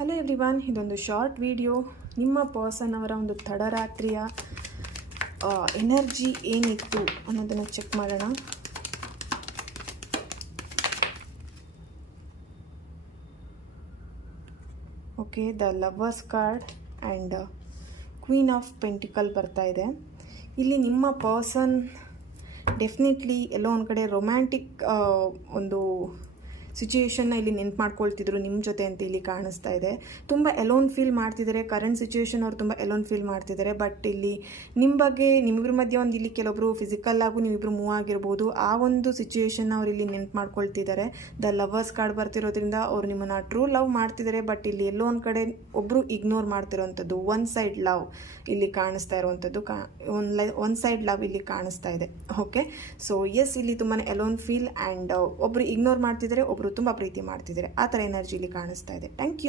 Hello everyone, ಇದೊಂದು short video. ನಿಮ್ಮ person ಅವರ ಒಂದು ತಡರಾತ್ರಿಯ ಎನರ್ಜಿ ಏನಿತ್ತು ಅನ್ನೋದನ್ನು ಚೆಕ್ ಮಾಡೋಣ. Okay, the lovers card and queen of pentacle ಬರ್ತಾ ಇದೆ. ಇಲ್ಲಿ ನಿಮ್ಮ ಪರ್ಸನ್ ಡೆಫಿನೆಟ್ಲಿ ಎಲ್ಲೋ ಒಂದು ಕಡೆ ರೊಮ್ಯಾಂಟಿಕ್ ಒಂದು ಸಿಚುಯೇಷನ್ನ ಇಲ್ಲಿ ನೆನ್ಪು ಮಾಡ್ಕೊಳ್ತಿದ್ರು ನಿಮ್ಮ ಜೊತೆ ಅಂತ ಇಲ್ಲಿ ಕಾಣಿಸ್ತಾ ಇದೆ. ತುಂಬ ಎಲೋನ್ ಫೀಲ್ ಮಾಡ್ತಿದ್ದಾರೆ. ಕರೆಂಟ್ ಸಿಚುಯೇಷನ್ ಅವ್ರು ತುಂಬ ಎಲೋನ್ ಫೀಲ್ ಮಾಡ್ತಿದ್ದಾರೆ. ಬಟ್ ಇಲ್ಲಿ ನಿಮ್ಮ ಬಗ್ಗೆ ನಿಮ್ಮಿಬ್ಬರ ಮಧ್ಯೆ ಒಂದು ಇಲ್ಲಿ ಕೆಲವೊಬ್ರು ಫಿಸಿಕಲ್ ಆಗು ನೀವಿಬ್ಬರು ಮೂವ್ ಆಗಿರ್ಬೋದು. ಆ ಒಂದು ಸಿಚುಯೇಷನ್ನ ಅವ್ರು ಇಲ್ಲಿ ನೆನ್ಪು ಮಾಡ್ಕೊಳ್ತಿದ್ದಾರೆ. ದ ಲವರ್ಸ್ ಕಾರ್ಡ್ ಬರ್ತಿರೋದ್ರಿಂದ ಅವ್ರು ನಿಮ್ಮನ್ನು ಟ್ರೂ ಲವ್ ಮಾಡ್ತಿದ್ದಾರೆ. ಬಟ್ ಇಲ್ಲಿ ಎಲ್ಲೋ ಒಂದು ಕಡೆ ಒಬ್ಬರು ಇಗ್ನೋರ್ ಮಾಡ್ತಿರೋವಂಥದ್ದು, ಒನ್ ಸೈಡ್ ಲವ್ ಇಲ್ಲಿ ಕಾಣಿಸ್ತಾ ಇರುವಂಥದ್ದು, ಒನ್ ಸೈಡ್ ಲವ್ ಇಲ್ಲಿ ಕಾಣಿಸ್ತಾ ಇದೆ. ಓಕೆ, ಸೊ ಎಸ್, ಇಲ್ಲಿ ತುಂಬಾ ಎಲೋನ್ ಫೀಲ್ ಆ್ಯಂಡ್ ಒಬ್ಬರು ಇಗ್ನೋರ್ ಮಾಡ್ತಿದ್ದಾರೆ, ಒಬ್ಬರು ತುಂಬ ಪ್ರೀತಿ ಮಾಡ್ತಿದ್ದಾರೆ. ಆ ಥರ ಎನರ್ಜಿ ಇಲ್ಲಿ ಕಾಣಿಸ್ತಾ ಇದೆ. Thank you.